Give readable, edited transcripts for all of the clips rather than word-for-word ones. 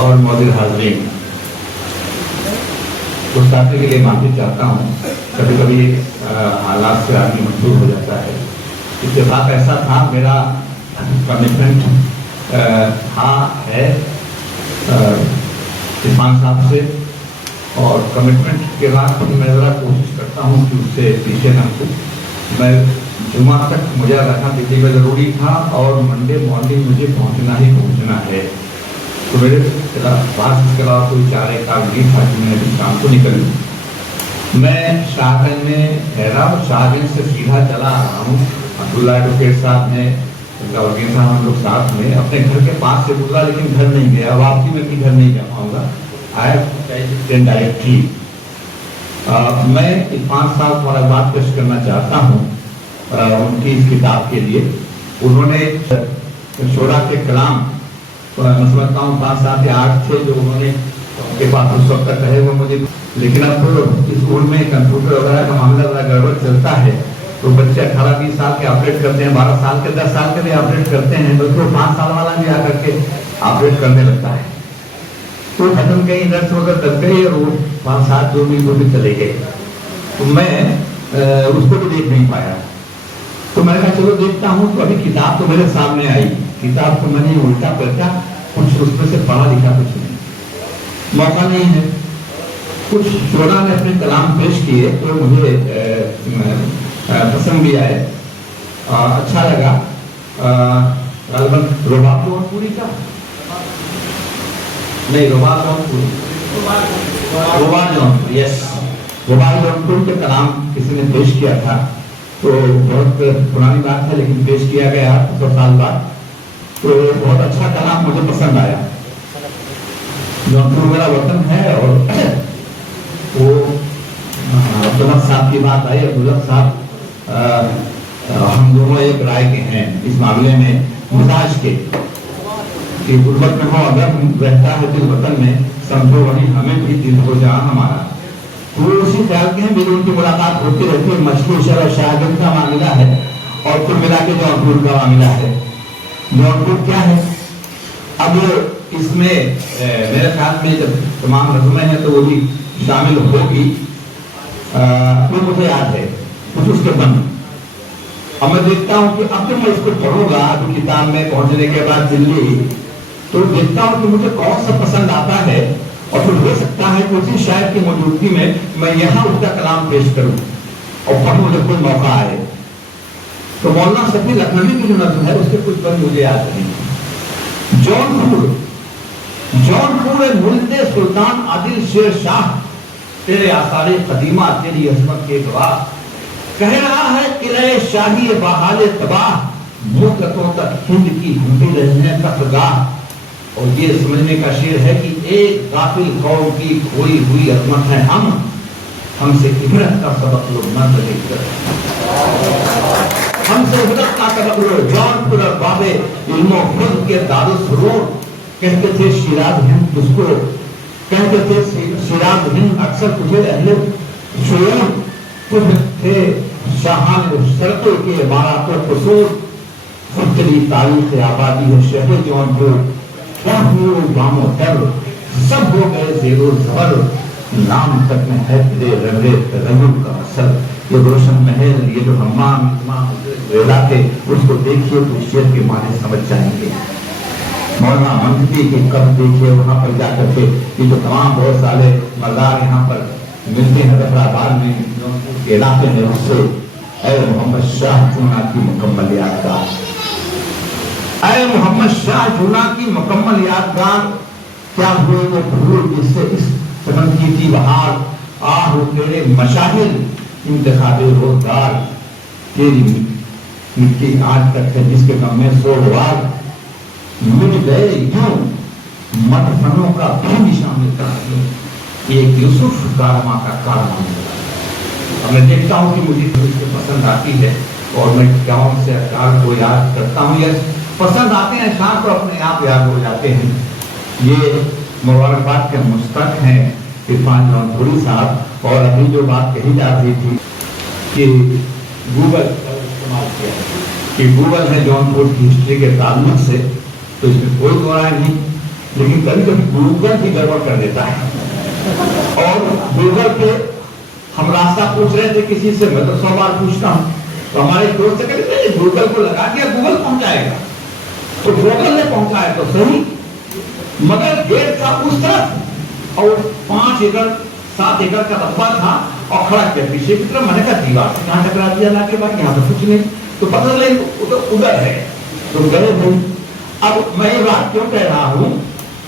और मौजूद हाज़रीन, गुस्ताखी के लिए माफी चाहता हूँ। कभी कभी हालात से आदमी मजबूर हो जाता है। इत्तेफाक ऐसा था, मेरा कमिटमेंट था है इरफान साहब से, और कमिटमेंट के बाद मैं ज़रा कोशिश करता हूँ कि उससे पीछे ना हूँ। मैं जुमा तक मुझे रखना किसी में ज़रूरी था और मंडे मॉर्निंग मुझे पहुँचना ही पहुँचना है। तो मेरे पास इसके अलावा कोई चारे काम नहीं था कि मैं अभी शाम को निकलूँ। मैं शाहगंज में ठहरा और शाहगंज से सीधा चला आ रहा हूँ। अब्दुल्ला एडवोकेट साहब ने, वकील साहब, हम लोग साथ में अपने घर के पास से गुजरा, लेकिन घर नहीं गया। वापसी में भी घर नहीं जा पाऊँगा। आई डायरेक्टली मैं इरफान साहब वाला बात पेश करना चाहता हूँ उनकी इस किताब के लिए। उन्होंने शोरा के कलाम, मैं समझता हूँ 5, 7 या 8 थे जो उन्होंने उनके पास उस वक्त तक रहे वो मुझे। लेकिन अब तो स्कूल में कंप्यूटर वगैरह का मामला बड़ा गड़बड़ चलता है, तो बच्चे 18-20 साल के ऑपरेट करते हैं, 12 साल के, 10 साल के भी ऑपरेट करते हैं, तो 5 साल वाला भी आकर के ऑपरेट करने लगता है। तो खत्म कहीं इधर से उधर कर गए और वो 5-7 जो भी चले गए। तो मैं उसको भी देख नहीं पाया। तो मैंने कहा चलो देखता हूँ। तो अभी किताब तो मेरे सामने आई। किताब को मैंने उल्टा पलटा, कुछ उसमें से पढ़ा लिखा कुछ नहीं, मौका नहीं है। कुछ शोरा ने अपने कलाम पेश किए तो मुझे पसंद भी आए, अच्छा लगा। रुबाब जौनपुरी का नहीं, रुबाब जौनपुरी, रुबाब जौनपुरी, यस, रुबाब जौनपुरी के कलाम किसी ने पेश किया था। तो बहुत पुरानी बात है, लेकिन पेश किया गया 100 साल बाद। तो बहुत अच्छा कलाम मुझे पसंद आया। जौनपुर मेरा वतन है और वो अब्दुल्ला साहब की बात आई। अब्दुल्ला साहब हम दोनों एक राय के हैं इस मामले में, मिजाज के, कि गुर्बत में हो अगर रहता है दिल वतन में, समझो वही हमें भी दिल हो जहाँ हमारा। तो उसी ख्याल के हैं, मेरी उनकी मुलाकात होती रहती है। मशहूर शहर शाहगंज का मामला है और फिर मिला के जौनपुर का मामला है। जौनपुर क्या है अब इसमें मेरे ख्याल में जब तमाम रस्में हैं तो वो भी शामिल होगी। तो मुझे याद है कुछ उसके बंद। अब मैं देखता हूँ कि अब जब मैं इसको पढ़ूंगा अभी किताब में पहुंचने के बाद दिल्ली, तो देखता हूँ कि मुझे कौन सा पसंद आता है, और फिर हो सकता है कि उसी शायर की मौजूदगी में मैं यहाँ उसका कलाम पेश करूँ और पढ़ूँ जब कोई मौका आए। तो मौलाना शफी लखनवी की जो नज़्म है उसके कुछ बंद मुझे याद नहीं। जौनपुर, जौनपुर मुल्क सुल्तान आदिल शेर शाह, तेरे आसारे कदीमा तेरी अजमत के गवाह, कह रहा है किले शाही बहाल तबाह, मुद्दतों तक हिंद की घूमती रहने कफगाह। और ये समझने का शेर है कि एक गाफिल कौम की खोई हुई अजमत है हम, हमसे इबरत का सबक लो न देखकर, हमसे इबरत का सबक लो। जौनपुर और बाबे इल्मो खुद के दारुल कहते थे शिराज हिंद तुझको, कहते थे शिराज हिंद अक्सर तुझे अहले शुरूर, तुझ थे शाहान शर्तों के इमारतों कसूर, खुद तेरी तारीख आबादी है शहर जौनपुर, क्या हुए गामो दर, सब हो गए जेरो जबर, नाम तक में है तेरे रंगे रंगों का असर। ये रोशन महल, ये जो हम्माम वेला थे, उसको देखिए तो शेर के माने समझ जाएंगे। मौलाना मंत्री के कब देखिए वहां पर जाकर के, ये जो तमाम बहुत सारे मजार यहाँ पर मिलते हैं जफराबाद में, जौनपुर के इलाके में, उससे ऐ मोहम्मद शाह चूना की मुकम्मल यादगार, ऐ मोहम्मद शाह चूना की मुकम्मल यादगार, क्या हुए वो फूल जिससे इस चमन की बहार, आह तेरे मशाहिर इंतखाबे रोजगार, तेरी मिट्टी आज तक है जिसके गम में सोहवार, मिट गए यूं मदफनों का भी निशान मिलता है। एक यूसुफ कारमा का कारमा मिला। मैं देखता हूँ कि मुझे इसको पसंद आती है और मैं क्या से अशआर को याद करता हूँ, या पसंद आते हैं अशआर तो अपने आप याद हो जाते हैं। ये मुबारकबाद के मुस्तक हैं इरफान जौनपुरी साहब। और अभी जो बात कही जा रही थी कि गूगल का इस्तेमाल किया कि गूगल है जौनपुर की हिस्ट्री के ताल्लुक से, तो इसमें कोई दो राय नहीं। लेकिन कभी कभी गूगल भी गड़बड़ कर देता है। और गूगल पे हम रास्ता पूछ रहे थे किसी से, मैं तो 100 बार पूछता हूँ, तो हमारे दोस्त से कहते गूगल को लगा दिया, गूगल पहुंचाएगा। तो गूगल ने पहुंचाया तो सही, मगर गेट था उस तरफ और 5 एकड़ 7 एकड़ का रकबा था और खड़ा किया पीछे की तरफ। मैंने कहा दीवार से कहां टकरा दिया ना के बाद, यहाँ तो कुछ नहीं, तो पता चले तो उधर है, तो गए नहीं। अब मैं ये बात क्यों कह रहा हूं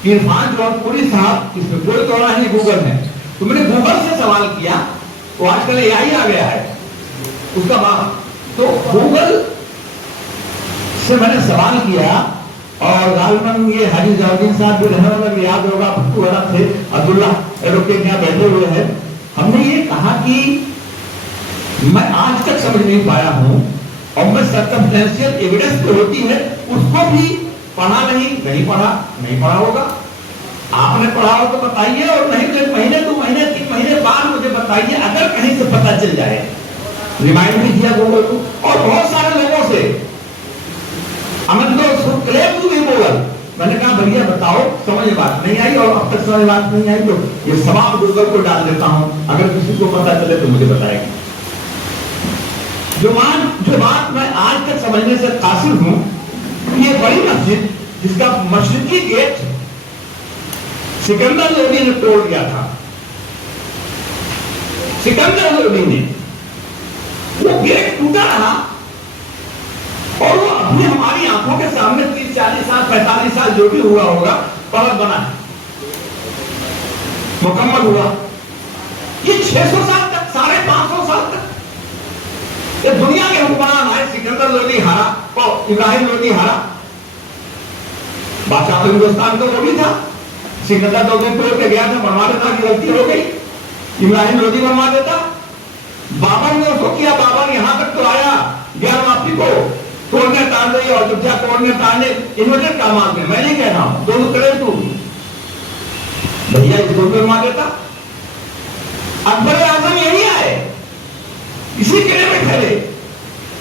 कि इरफान जौनपुरी साहब, इसमें कोई तोड़ा नहीं गूगल है, तो मैंने गूगल से सवाल किया, तो आजकल एआई आ गया है उसका बाद, तो गूगल से मैंने सवाल किया और गालमन ये हाजी जाउद्दीन साहब भी रहने वाला याद होगा, भट्टू वाला थे, अब्दुल्ला एडवोकेट यहाँ बैठे हुए हैं। हमने ये कहा कि मैं आज तक समझ नहीं पाया हूं और मैं सर्कमस्टेंशियल एविडेंस जो होती है उसको भी पढ़ा नहीं पढ़ा होगा। आपने पढ़ा हो तो बताइए, और नहीं तो 1 महीने 2 महीने 3 महीने बाद मुझे बताइए, अगर कहीं से पता चल जाए। रिमाइंड भी किया गूगल को और बहुत सारे लोगों से, अमित तो क्लेम भी गूगल, मैंने कहा भैया बताओ, समझ बात नहीं आई और अब तक समझ बात नहीं आई, तो ये सवाल गूगल को डाल देता हूं, अगर किसी को पता चले तो मुझे बताएगा। जो बात मैं आज तक समझने से कासिर हूं, ये बड़ी मस्जिद जिसका मशरिकी गेट सिकंदर लोधी ने तोड़ दिया था, सिकंदर लोधी ने, वो गेट टूटा रहा और वो अभी हमारी आंखों के सामने 30 40 साल 45 साल जो भी हुआ होगा, पलट बना है, मुकम्मल हुआ। ये 600 साल तक, 550 साल तक ये दुनिया के हुक्मरान आए, सिकंदर लोधी हारा और इब्राहिम लोधी हारा। बादशाह तो हिंदुस्तान का वो भी था, सिकंदर लोधी तोड़ के गया था, बनवा देता की गलती हो गई, इब्राहिम लोधी बनवा देता। बाबर ने उसको किया, बाबर यहां तक तो आया, ज्ञानवापी को तोड़ने ताड़ने और अयोध्या तोड़ने ताड़ने इन्वर्टेड का मांग में, मैं नहीं कह रहा हूं, दोनों करे तू भैया इसको बनवा देता। अकबर आजम यही आए, इसी किले में ठहरे,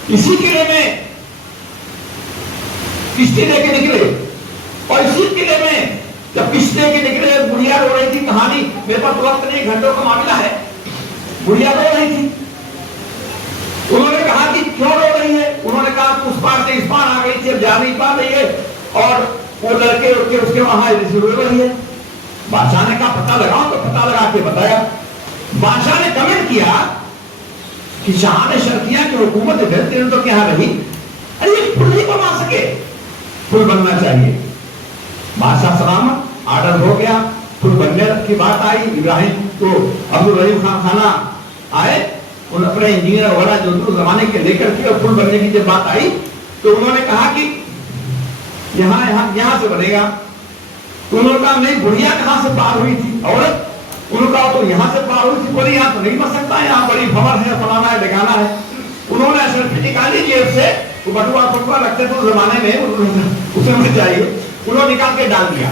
इसी किले में किश्ती लेके निकले, और इसी किले में जब किश्ती लेके निकले, बुढ़िया रो रही थी, कहानी मेरे पास वक्त नहीं, घंटों का मामला है, बुढ़िया रो रही थी। उन्होंने कहा कि क्यों रो रही है, उन्होंने कहा उस पार से इस पार आ गई थी, अब जा नहीं पा रही है, और वो लड़के उसके वहां रो रही है। बादशाह ने कहा पता लगाओ, तो पता लगा के बताया। बादशाह ने कमेंट किया कि शाह ने शर्त किया कि हुकूमत बेहतरीन तो क्या रही, अरे ये पुल नहीं बनवा सके, पुल बनना चाहिए। बादशाह सलामत, ऑर्डर हो गया, पुल बनने की बात आई। इब्राहिम तो अब्दुल रहीम खान खाना आए, उन अपने इंजीनियर वगैरह जो उस जमाने के लेकर के, और पुल बनने की जब बात आई तो उन्होंने कहा कि यहां से बनेगा। तो उन्होंने कहा नहीं, बुढ़िया कहां से पार हुई थी औरत, उन्होंने कहा तो यहां से पार हुई थी, बोली यहां तो नहीं बन सकता, यहाँ बड़ी भंवर है, फलाना है, ढकाना है। उन्होंने अशरफी निकाली जेब से, वो बटुआ फटुआ रखते थे उस जमाने में, उसे मुझे चाहिए, उन्होंने निकाल के डाल दिया,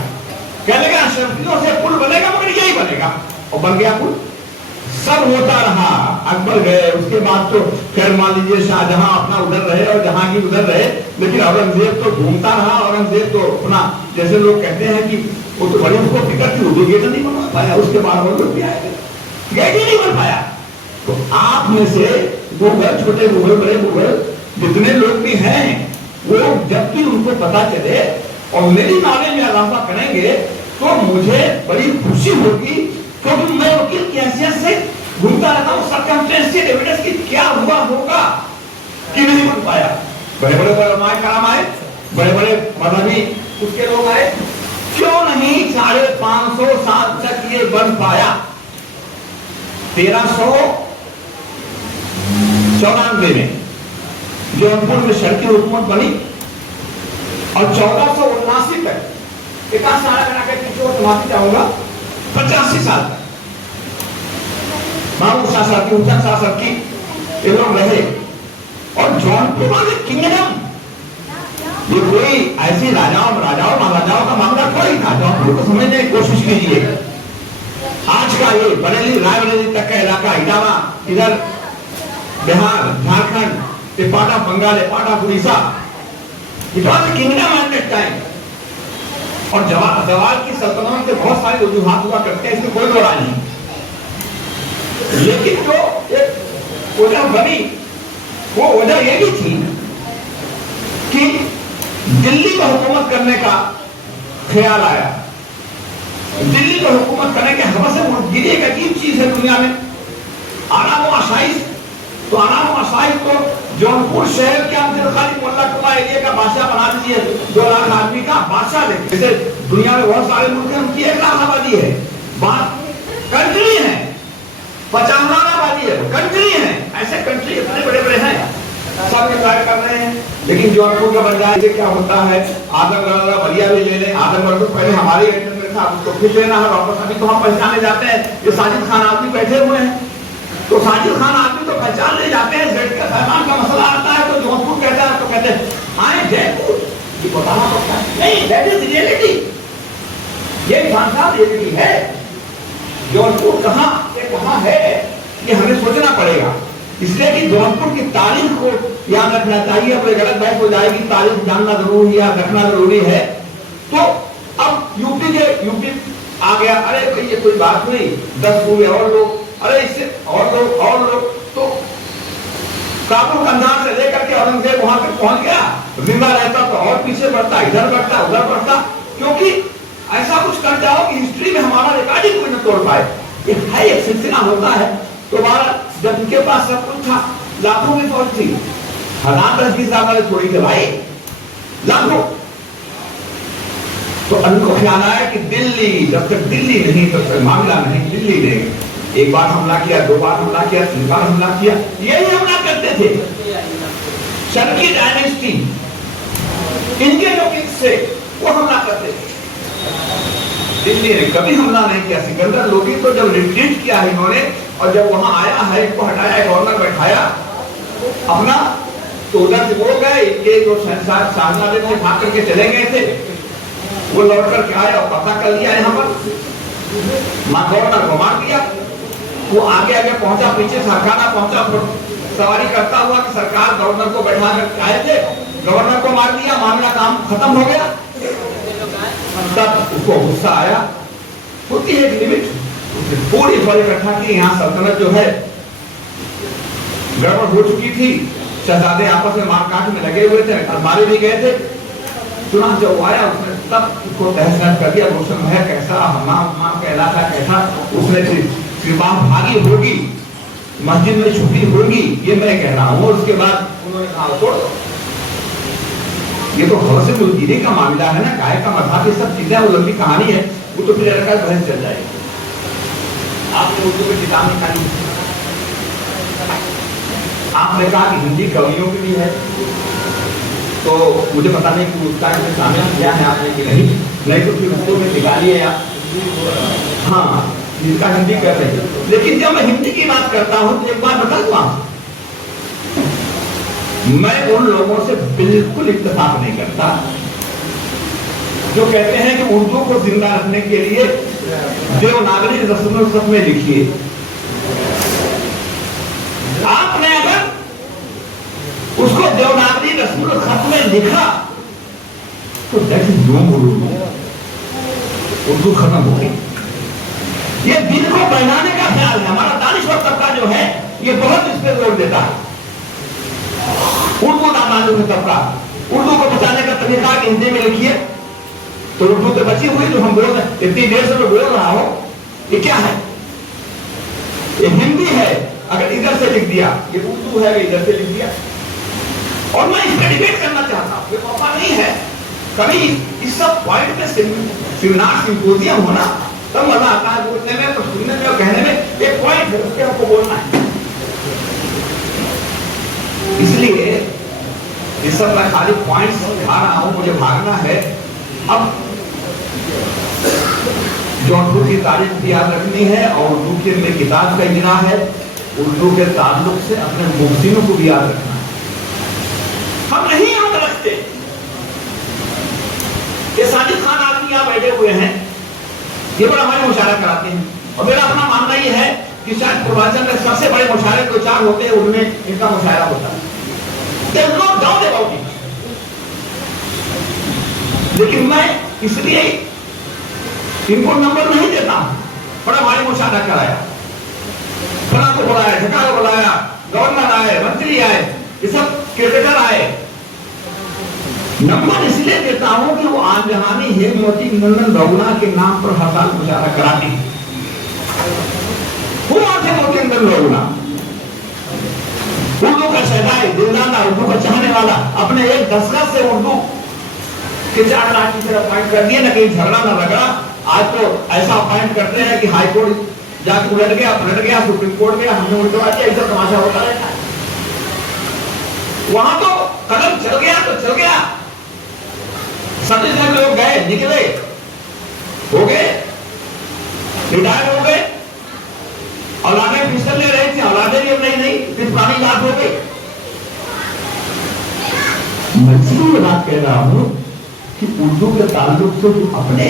कहने लगा अशरफियों से पुल बनेगा, मगर यही बनेगा, और बन गया पुल। सब होता रहा, अकबर गए, उसके बाद तो खैर मान लीजिए शाहजहां अपना उधर रहे और जहांगीर उधर रहे, लेकिन औरंगजेब तो घूमता रहा। औरंगजेब तो अपना, जैसे लोग कहते हैं कि वो तो बड़ी उसको फिक्र थी, वो गेट नहीं बना पाया, उसके बाद और लोग भी आए, गेट ही नहीं बन पाया। तो आप में से मुगल, छोटे मुगल, बड़े मुगल जितने लोग भी हैं, वो जब भी उनको पता चले और मेरी नॉलेज में इजाफा करेंगे तो मुझे बड़ी खुशी होगी, क्योंकि मैं वकील की हैसियत से घूमता रहता हूं सर्कमस्टेंशियल एविडेंस की क्या हुआ होगा कि नहीं बन पाया। बड़े बड़े कराम आए, बड़े बड़े मजहबी उसके लोग आए, क्यों नहीं 550 साल तक ये बन पाया। 1394 में जौनपुर में शर्की हुकूमत बनी और 1479 तक, एक सारा बना के पीछे माफी चाहूंगा, 85 साल तक बाबू शासक की, ऊंचा शासक की ये लोग रहे। और जौनपुर वाले किंगडम, ये कोई ऐसी राजाओं महाराजाओं का मामला थोड़ी था। जौनपुर को समझने की कोशिश कीजिए। आज का ये बरेली रायबरेली तक का इलाका, इटावा, इधर बिहार, झारखंड, पाटा बंगाल, पाटा Orissa, it was kingdom at that time. और जवाल की सल्तनत के बहुत सारे वजूहात हुआ करते हैं, इसमें कोई दो राय नहीं। लेकिन जो एक वजह बनी वो वजह यह भी थी कि दिल्ली पर हुकूमत करने का ख्याल आया। दिल्ली पर हुकूमत करने के हवस से मुल्कगिरी एक अजीब चीज है दुनिया में। आराम व आसाइश, तो आराम व आसाइश को जौनपुर शहर के अब्दुल खालिक मोल्ला टोला एरिया का बादशाह बना दीजिए, 2 लाख आदमी का बादशाह लेके। जैसे दुनिया में बहुत सारे मुल्क हैं, उनकी 1 लाख आबादी है, कंट्री है, 50 लाख आबादी है, कंट्री है। ऐसे कंट्री इतने बड़े बड़े हैं, सब इंतजार कर रहे हैं। लेकिन जौनपुर का बन जाए क्या होता है, आजमगढ़ बलिया भी ले लें। आजमगढ़ तो पहले हमारे में था, उसको फिर लेना है वापस। अभी तो हम पहचाने जाते हैं, ये साजिद खान आदमी बैठे हुए हैं, तो साजिद खान आदमी तो पहचान ले जाते हैं। जेड का सामान का मसला आता है तो जौनपुर कहता है, तो कहते हैं आए जयपुर, ये बताना पड़ता है। नहीं, दैट इज रियलिटी, ये सांसार रियलिटी है। जौनपुर कहाँ है, ये हमें सोचना पड़ेगा। इसलिए कि जौनपुर की तारीख को याद रखना चाहिए। अब एक अलग बहस हो जाएगी, तारीख जानना जरूरी या रखना जरूरी है। तो अब यूपी आ गया, अरे ये कोई बात नहीं, 10 हुए और लोग, अरे इससे और लोग। तो काबुल कंधार से लेकर के औरंगजेब वहां तक पहुंच गया। जिंदा रहता तो और पीछे बढ़ता, इधर बढ़ता उधर बढ़ता, क्योंकि ऐसा कुछ कर जाओ कि हिस्ट्री में हमारा रिकॉर्ड ही कोई न तोड़ पाए। एक सिलसिला होता है। तो जब उनके पास सब कुछ था, लाखों की फौज थी, 1000 छोड़ी थे भाई, लाखों। तो उनको ख्याल आया कि दिल्ली, जब तक दिल्ली नहीं तब तक मामला नहीं, दिल्ली नहीं। एक बार हमला किया, 2 बार हमला किया, 3 बार हमला किया, यही हमला करते थे। शर्की डायनेस्टी, इनके जो किंग्स थे वो हमला करते थे। दिल्ली ने कभी हमला नहीं किया। सिकंदर लोदी तो जब रिट्रीट किया है इन्होंने, और जब वहां आया है, इनको हटाया, गवर्नर बैठाया अपना, तो उधर से बोल गए। इनके जो शाहजहां थे भाग करके चले गए थे, वो लौट करके आया और पता कर लिया यहाँ पर, गवर्नर को मार दिया। वो आगे पहुंचा, पीछे सरकाना पहुंचा, सवारी करता हुआ कि सरकार गवर्नर को बैठा कर आए थे, गवर्नर को मार दिया, मामला काम खत्म हो गया। तब उसको गुस्सा आया, होती है लिमिट, पूरी फौज इकट्ठा की। यहाँ सल्तनत जो है गड़बड़ हो चुकी थी, शहजादे आपस में मारकाट में लगे हुए थे, मारे भी गए थे। चुनाव जब आया उसने तब उसको तहस कर दिया। रोशन है कैसा, हमाम का इलाका कैसा, उसने सिपाह भागी होगी, मस्जिद में छुपी होगी, ये मैं कह रहा हूँ। और उसके बाद उन्होंने कहा छोड़ दो, ये तो हवस से मुल्कगिरी का मामला है ना, गाय का मजाक, ये सब चीजें वो लंबी कहानी है, वो तो फिर लड़का बहस चल जाएगी। आपने उर्दू में किताब निकाली, आपने कहा कि हिंदी कवियों की भी है, तो मुझे पता नहीं कि उसका शामिल किया है आपने कि नहीं तो फिर उर्दू में निकालिए आप। हाँ, इसका हिंदी कर रहे हैं। लेकिन जब मैं हिंदी की बात करता हूँ तो एक बात बता दूं आपको, मैं उन लोगों से बिल्कुल इत्तेफाक नहीं करता जो कहते हैं कि उर्दू को जिंदा रखने के लिए देवनागरी रस्म खत में लिखिए। आपने अगर उसको देवनागरी रस्म खत में लिखा तो दैट इज नो मोर उर्दू खत्म हो गई। ये दिल को बहलाने का ख्याल है। हमारा दानिश्वर तबका जो है ये बहुत इस पर जोर देता है। उर्दू नामालूम है तबका, उर्दू को बचाने का तरीका हिंदी में लिखिए, तो उर्दू तो बची हुई जो हम बोल रहे हैं, इतनी देर से मैं बोल रहा हूं, ये क्या है? ये हिंदी है, अगर इधर से लिख दिया, ये उर्दू है, इधर से लिख दिया। और मैं इसका डिबेट करना चाहता हूं, ये मौका नहीं है। कभी इस सब पॉइंट पे सेमिनार सिंपोजियम होना तब मजा आता है, बोलने में, तो सुनने में और कहने में। एक पॉइंट है, उसके आपको बोलना है। इसलिए इस सब मैं खाली पॉइंट्स दिखा रहा हूं, मुझे भागना है। अब जौनपुर की तारीख भी याद रखनी है और उर्दू की मेरी किताब का इजरा है, उर्दू के ताल्लुक से अपने मुफ्तिनों को भी याद रखना है। हम नहीं याद रखते। ये साजिद खान आदमी यहाँ बैठे हुए हैं, ये बड़ा हमारे मुशायरा कराते हैं। और मेरा अपना मानना ये है कि शायद पूर्वांचल में सबसे बड़े मुशायरे दो चार होते हैं, उनमें इनका मुशायरा होता है। There's no doubt about it। लेकिन मैं इसलिए इनको नंबर नहीं देता। बड़ा भारी मुशाहरा कराया, फला को बुलाया, ढका को बुलाया, गवर्नर आए, मंत्री आए, ये सब क्रिकेटर आए। नंबर इसलिए देता हूं कि वो आंजहानी हेमवती नंदन रघुना के नाम पर हर साल मुशाहरा कराती। वो आते मोती नंदन रघुना, उर्दू का शहनाई, दिलदाना, उर्दू का चाहने वाला, अपने एक दस्तखत से उर्दू के 4 लाख की तरफ पॉइंट कर दिए, ना कहीं झगड़ा ना रगड़ा। आज तो ऐसा पॉइंट करते हैं कि हाई कोर्ट जाके उलट गया, सुप्रीम कोर्ट गया, हमने उल्टवा दिया, ऐसा तमाशा होता रहता है। वहां तो कदम चल गया तो चल गया। 27 लोग गए, निकले, हो गए, रिटायर हो गए, औलादे फिसल ले रही थी, औलादे भी अब नहीं, फिर पुरानी बात हो गई। मैं इसलिए बात कह रहा हूं कि उर्दू के ताल्लुक से जो अपने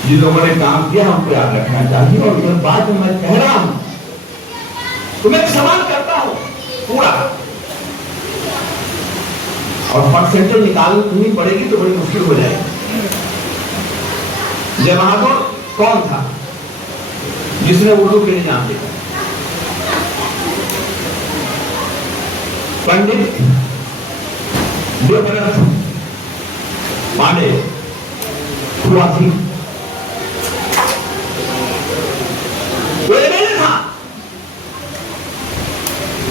जिन लोगों ने काम किया हमको याद रखना चाहिए। और यह बात मैं कह रहा हूं तो मैं सवाल करता हूं पूरा, और परसेंटेज निकालनी पड़ेगी तो बड़ी मुश्किल हो जाएगी। जय बहादुर कौन था जिसने उर्दू के लिए जान दिया? पंडित देवव्रत पांडे हुआ थी, वो एमएलए था।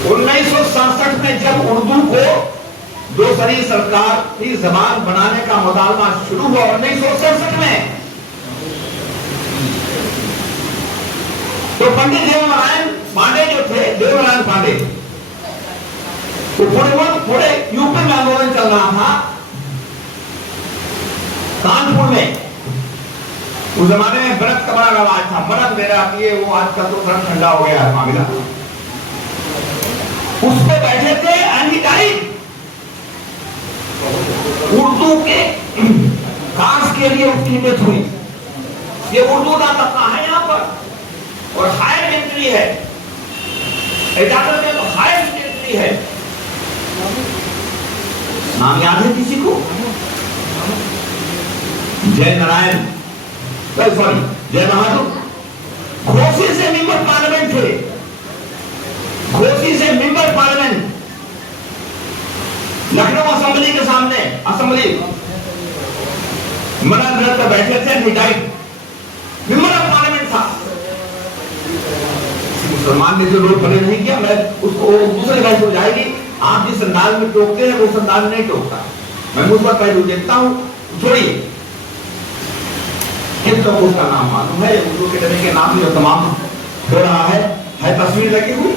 1967 में जब उर्दू को दूसरी सरकार की जबान बनाने का मुतालबा शुरू हुआ, 1967 में, तो पंडित देवनारायण पांडे जो थे, देवनारायण पांडे, तो पूरे यूपी में आंदोलन चल रहा था। कानपुर में उस जमाने में व्रत का बड़ा रवाज था, व्रत मेरा ये वो, आजकल तो थोड़ा ठंडा हो गया है मामला। उस पे बैठे थे एंटीटाइड, उर्दू के काज के लिए उसकी डेथ हुई। ये उर्दू का तबका है यहाँ पर, और हायर मिलिट्री है, इजाजत में तो हायर मिलिट्री है। नाम याद है किसी को? जय नारायण, सॉरी, जय बहादुर घोसी से मेंबर पार्लियामेंट थे, घोसी से मेंबर पार्लियामेंट, लखनऊ असेंबली के सामने असेंबली मनन पर बैठे थे, रिटाइड मेंबर ऑफ पार्लियामेंट था। मुसलमान ने जो रोल प्ले नहीं किया, मैं उसको दूसरे गाइड हो जाएगी। आप जिस अंदाज में टोकते हैं वो अंदाज नहीं टोकता, मैं मुझ पहलू देखता हूं। छोड़िए, किन तो उसका नाम मालूम है, उर्दू के तरह के नाम जो तमाम हो रहा है तस्वीर लगी हुई।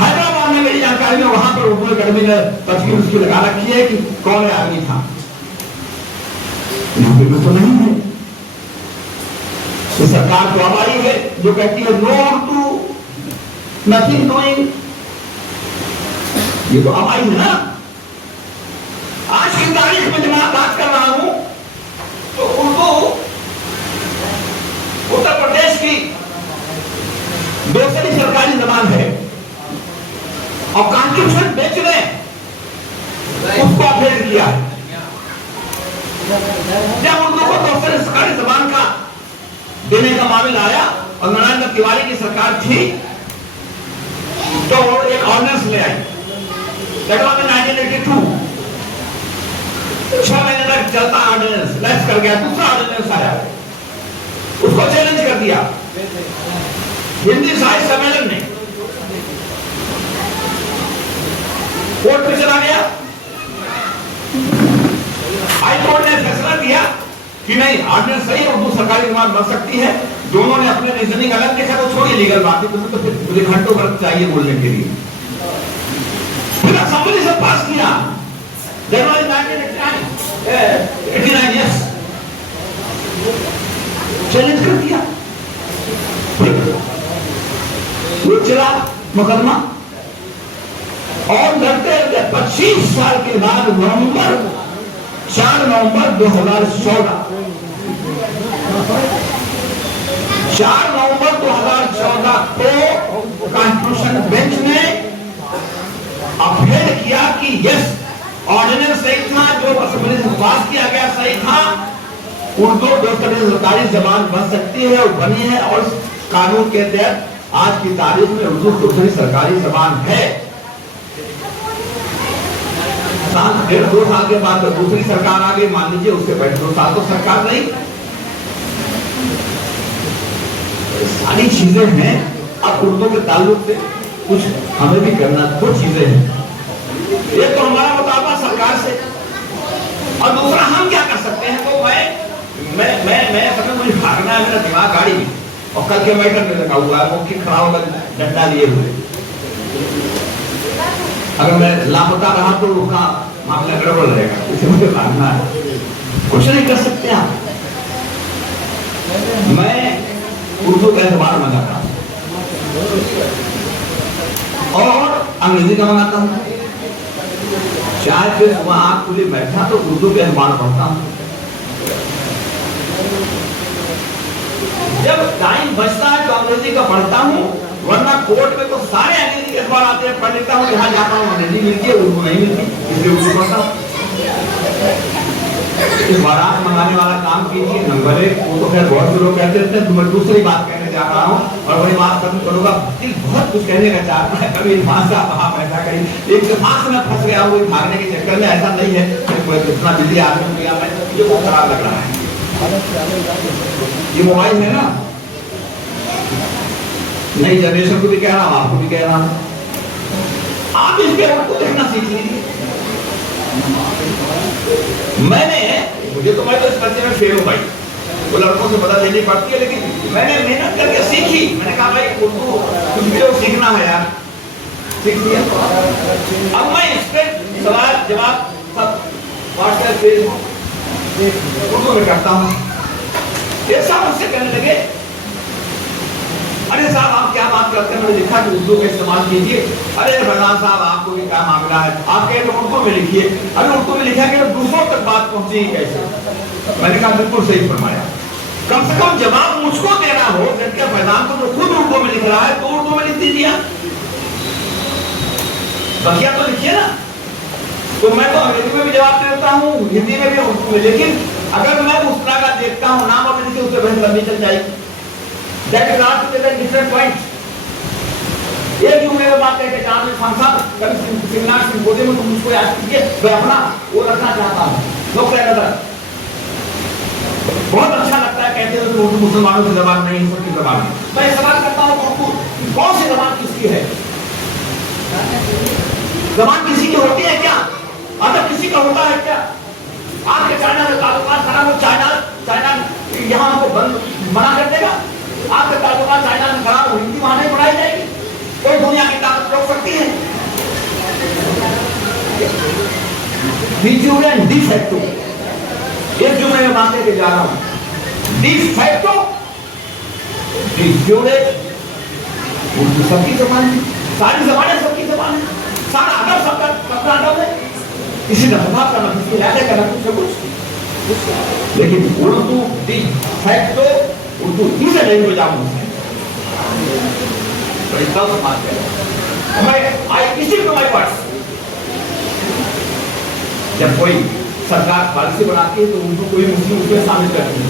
हैदराबाद में मेरी जानकारी में वहां पर उर्दू अकेडमी ने तस्वीर उसकी लगा रखी है कि कौन आदमी था। यहाँ पे तो नहीं है। तो सरकार तो अब आई है जो कहती है नो उर्दू नथिंग डूइंग, ये तो अब आई है ना। आज की तारीख में जब मैं बात कर रहा हूं तो उर्दू उत्तर प्रदेश की दूसरी सरकारी जबान है, और कॉन्स्टिट्यूशन बेंच ने उसको अपडेट किया है। जब उर्दू को दूसरी सरकारी जबान का देने का मामला आया और नारायण दत्त तिवारी की सरकार थी, तो एक ऑर्डिनेंस ले आई। 1982 6 महीने तक चलता ऑर्डिनेंस लैप्स कर गया, दूसरा ऑर्डिनेंस आया, उसको चैलेंज कर दिया हिंदी साहित्य सम्मेलन ने, कोर्ट में चला गया। हाई कोर्ट ने फैसला दिया कि नहीं, ऑर्डिनेंस सही, उर्दू सरकारी जबान बन सकती है। दोनों ने अपने रीजनिंग अलग देखा, तो छोड़िए लीगल बात, तुम्हें तो फिर मुझे घंटों भर चाहिए बोलने के लिए। फिर असेंबली से पास किया जनवरी 1989, यस, चैलेंज कर दिया। चला मुकदमा, और लड़ते 25 साल के बाद 4 नवंबर 2014 को कॉन्स्टिट्यूशन बेंच ने अपील किया कि यस, ऑर्डिनेंस सही था, जो असेंबली से पास किया गया सही था। उर्दू सरकारी जबान बन सकती है और बनी है, और कानून के तहत आज की तारीख में उर्दू दूसरी सरकारी जबान है। डेढ़ दो साल के बाद दूसरी सरकार आ गई, मान लीजिए उसके पहले 2 साल तो सरकार नहीं। सारी चीजें हैं। अब उर्दू के ताल्लुक से कुछ हमें भी करना, दो चीजें हैं। एक तो हमारा मुताबिक सरकार से, और दूसरा हम क्या कर सकते हैं। तो मैं समझ मुझे भागना है, मेरा दिमाग गाड़ी में, और कल के बैठक में लगा हुआ है, मुख्य खड़ा होगा डंडा लिए हुए। अगर मैं लापता रहा तो उसका मामला गड़बड़ रहेगा, इसे मुझे भागना है। कुछ नहीं कर सकते आप। मैं उर्दू का अखबार मंगाता हूँ और अंग्रेजी का मंगाता हूँ। चाहे फिर वहां आँख खुली बैठा तो उर्दू के अखबार पढ़ता हूँ। जब टाइम बचता है तो अंग्रेजी का पढ़ता हूँ, वरना कोर्ट में तो सारे अंग्रेजी के अखबार आते हैं, पढ़ लेता हूँ। जहाँ जाता हूँ अंग्रेजी मिलती है, उर्दू नहीं मिलती, इसलिए उर्दू पढ़ता हूँ। इस बारात मंगाने वाला काम कीजिए। नंबर 1, वो तो खैर बहुत से लोग कहते रहते हैं। मैं दूसरी बात कहने जा रहा हूँ और वही बात खत्म करूंगा। बहुत कुछ कहने का चाहता है, कभी भाषा आप ऐसा करी, एक दिमाग में फंस गया हूँ भागने के चक्कर में। ऐसा नहीं है, इतना बिजली आदमी हो गया मैं, मुझे बहुत खराब लग रहा है। ये मोबाइल है ना, नई जनरेशन को भी कह रहा हूँ, आपको भी कह रहा हूँ, आप इसके को देखना सीख लीजिए। मुझे तो मैं तो इस बच्चे में फेल हूँ भाई, वो लड़कों से पता लेनी पड़ती है, लेकिन मैंने मेहनत करके सीखी। मैंने कहा भाई उर्दू कुछ भी हो सीखना है यार, सीख लिया। अब मैं इसके सवाल जवाब सब व्हाट्सएप पे उर्दू में करता हूँ। ये सब मुझसे कहने लगे, अरे साहब आप क्या बात करते हैं। मैंने लिखा कि उर्दू का इस्तेमाल कीजिए। अरे फरमान साहब आपको भी क्या मामला है, आप कहे तो उर्दू में लिखिए। अरे उर्दू में लिखा कि दूसरों तक बात पहुंचेगी कैसे। मैंने कहा बिल्कुल सही फरमाया। कम से कम जवाब मुझको देना हो, जबकि फैजान को जो खुद उर्दू में लिख रहा है तो उर्दू में लिख दीजिए, बकिया तो लिखिए ना। तो मैं तो अंग्रेजी में भी जवाब देता हूँ, हिंदी में भी, उर्दू में। लेकिन अगर मैं उस तरह का देखता हूँ नाम अपने से, उससे बहस लंबी चल जाएगी। That is not to get different points. एक जो मेरे बात है कि जहाँ में सांसद कभी सिंगनार सिंपोजे में तुम मुझको याद कीजिए, मैं अपना वो रखना चाहता हूँ। लोग कह रहे बहुत अच्छा लगता है, कहते हैं तो मुसलमानों की जबान नहीं, सबकी जबान है। मैं सवाल करता हूँ कौन सी जबान किसकी है? जबान किसी की होती है क्या? अगर किसी का होता है क्या? आपके चाइना में कारोबार करा, वो चाइना यहाँ को बंद मना कर देगा? आपके कारोबार चाइना में करा, वो हिंदी वहां नहीं पढ़ाई जाएगी? कोई दुनिया की ताकत रोक सकती है? डी फैक्टो, एक जो मैं बात लेके जा रहा हूं, डी फैक्टो, डी फ्यूरे, उर्दू सबकी जबान है, सारी जबानें सबकी जबान है, सारा अदब सबका अदब है, किसी का स्वभाव करना, किसी की लायक करना, कुछ। लेकिन Urdu de facto, Urdu is a language of Muslim. बड़ी गलत बात है। मैं इसी को माय वर्ड्स, जब कोई सरकार पॉलिसी बनाती है तो उनको कोई मुस्लिम उसमें शामिल करती है।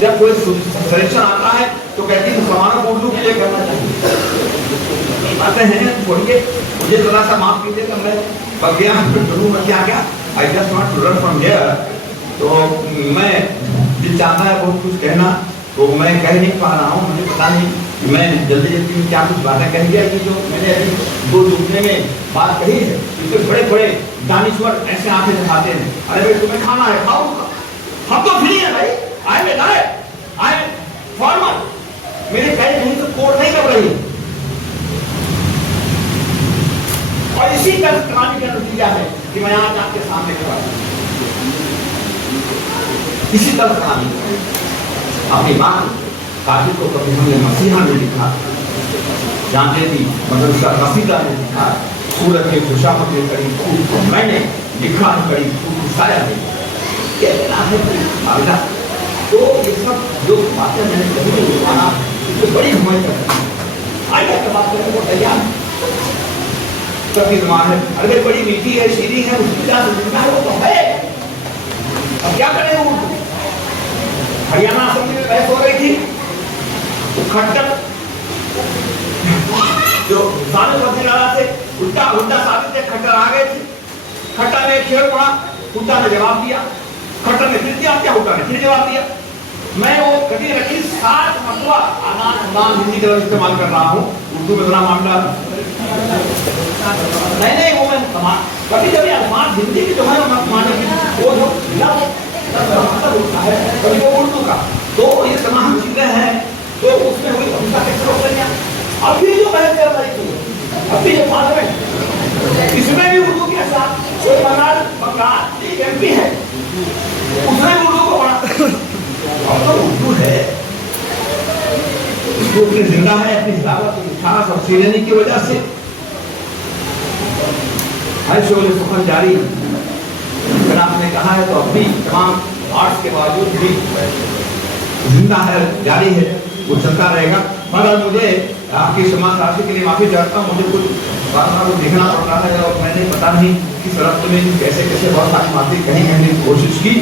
जब कोई सजेशन आता है तो कहती है मुसलमानों को उर्दू के लिए करना चाहिए। बातें हैं, छोड़िए, मुझे थोड़ा सा माफ कीजिएगा, मैं पक गया, जरूर मत आ गया। I just want to learn from here. तो मैं दिल चाहता है बहुत कुछ कहना, तो मैं कह नहीं पा रहा हूँ। मुझे पता नहीं कि मैं जल्दी जल्दी में क्या कुछ बातें कह दिया कि जो मैंने अभी 2 जुमले में बात कही है। इसके बड़े बड़े दानिश्वर ऐसे आंखें दिखाते हैं, अरे भाई तुम्हें खाना है खाओ, हम तो फ्री है भाई, I am I am farmer, मेरे कहीं कहीं से कोर्ट नहीं कर रही। और इसी तरह कहानी का नतीजा है कि मैं आज आपके सामने खड़ा हूं। इसी तरह कहानी अपनी बात काफी को कभी हमने मसीहा में लिखा, जानते थी मतलब उसका कसीदा में लिखा, सूरत के खुशामत में करीब खूब मैंने लिखा है, करीब खूब साया नहीं कहना है मामला। तो ये सब जो बातें मैंने कही माना, तो बड़ी हिम्मत है। आइए बात करने को तैयार। सबकी जुबान है, अरे बड़ी मीठी है, शीरी है, उसकी वजह से जिंदा है, वो तो है। अब क्या करें उर्दू? हरियाणा असेंबली में बहस हो रही थी, खट्टर जो साबित वजीर आला थे, उल्टा साबित थे, खट्टर आ गए थे। खट्टर ने खेल पड़ा, हुड्डा ने जवाब दिया, खट्टर ने फिर जवाब दिया, हुड्डा ने फिर जवाब दिया। मैं वो कटी रखी 7 मरतबा आमान हिंदी का इस्तेमाल कर रहा हूँ, उर्दू में बड़ा मामला नहीं वो मैं कभी कभी अल्फाज हिंदी की जो है माने वो जो मतलब होता है कभी वो उर्दू का, तो ये तमाम चीजें हैं, तो उसमें हुई भूमिका कैसे हो गई। अभी जो बहस कर रही थी, अभी जो पार्लियामेंट, इसमें भी उर्दू के साथ कोई बंगाल एक एमपी है, उसने उर्दू को बड़ा अब तो उर्दू है, उसको अपनी जिंदा है, अपनी हिलावत खास और सीरनी की वजह से हर शोले सुखन जारी अगर आपने कहा है, तो अभी तमाम आर्ट्स के बावजूद भी जिंदा है, जारी है, वो चलता रहेगा। मगर मुझे आपकी समाज राशि के लिए माफी चाहता हूँ, मुझे कुछ बात को देखना पड़ रहा है और मैंने पता नहीं किस रफ्त में कैसे कैसे बहुत सारी बातें कहीं कहने की कोशिश की,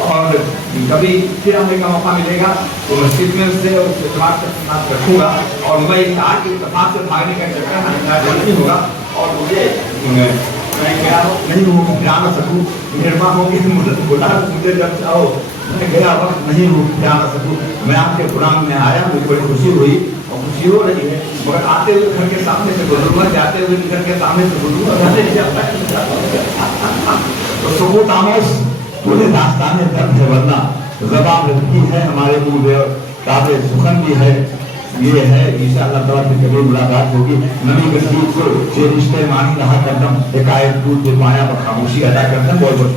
और कभी फिर हमें का मौका मिलेगा तो मैं स्टेटमेंट से और साथ रखूंगा। और मैं आज के इत्तेफाक से भागने का चक्कर नहीं होगा, और मुझे मैं गया नहीं हूँ, ध्यान न सकूँ, निर्मा होगी बुला मुझे जब चाहो, मैं गया वक्त नहीं हूँ, ध्यान न सकूँ। मैं आपके प्रोग्राम में आया, मुझे बड़ी खुशी हुई और खुशी हो रही है, मगर आते हुए घर के सामने से गुजरूंगा, जाते हुए घर के सामने से गुजरूंगा, तो सबूत आमोश पूरे दास्तान दर्द है, वरना ज़बान रखी है हमारे मुंह में, काबिल सुखन भी है, ये है इंशाअल्लाह तआला से कभी मुलाकात होगी। नबी के गीत को जे रिश्ते मानी रहा करदम, एकाएक टूट के माया पर खामोशी अदा करदम। बहुत बहुत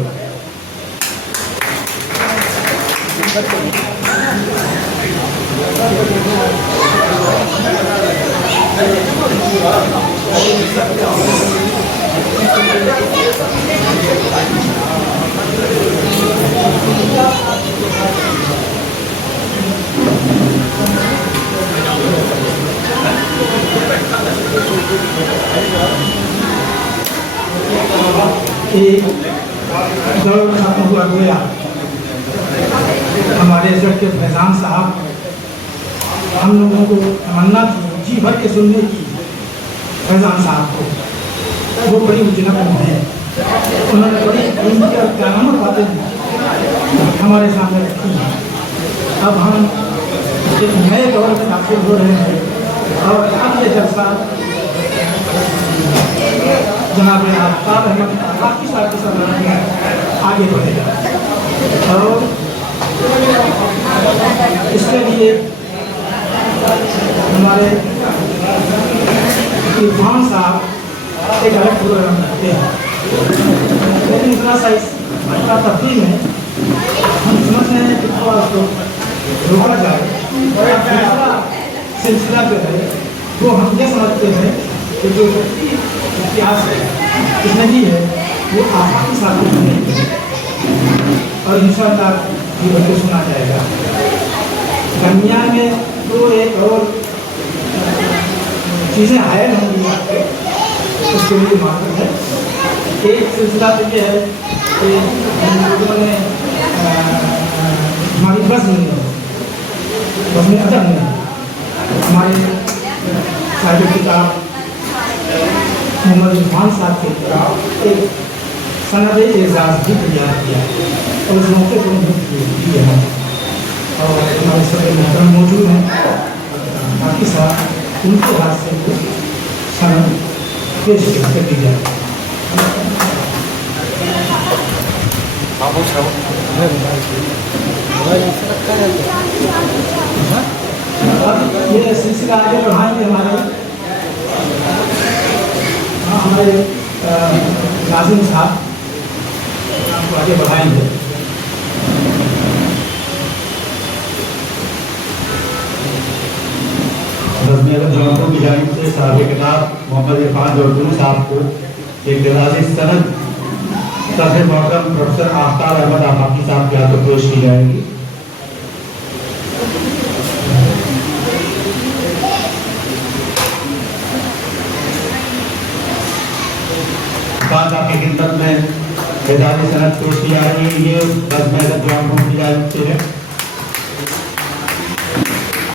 दौर खत्म हुआ गोया, हमारे सर के फैजान साहब, हम लोगों को तमन्ना थी जी भर के सुनने की फैजान साहब को, वो बड़ी उजनक है, उन्होंने बड़ी कीमती और कानून बातें हमारे सामने रखी हैं। अब हम एक नए दौर में दाखिल हो रहे हैं और अब ये जलसा जनाब आफ्ताब अहमद आफाकी साहब के साथ आगे बढ़ेगा, और इसके लिए हमारे इरफान साहब एक अलग प्रोग्राम रखते हैं, लेकिन इतना सा इसका तब्दील में हम समझ रहे हैं कि थोड़ा उसको रोका जाए, और दूसरा सिलसिला जो है वो हम ये समझते हैं कि जो इतिहास है जिंदगी है वो आफाकी साथ में, और इंशाअल्लाह ये बच्चे सुना जाएगा। कन्या में तो एक और चीज़ें हायर होंगी आपके, उसके लिए मालूम है। एक सिलसिला तो ये है कि लोगों ने हमारी बस में अदब नहीं, हमारे साहिब किताब मोहम्मद इरफान साहब के खिलाफ एक सनद एजाज भी तैयार किया, और उस मौके पर दिए हैं, और हमारे सभी मोहतरम मौजूद हैं बाकी साहब, उनके हाथ से कुछ सनद पेश कर दी जाए। अब ये सिलसिला आगे बढ़ाएंगे हमारे नाज़िम साहब आपको आगे बढ़ाएंगे। जमातों की जानिब से साहिब किताब मोहम्मद इरफान जौहरी साहब को एक दराज़ी सनद सदर मोहतरम प्रोफेसर आफ्ताब अहमद आफाकी साहब के हाथों पेश की जाएगी। खिदमत में एजाज़ी सनद पेश की जा रही है। ये बज़्म-ए-अदब जौनपुर की जानिब से है।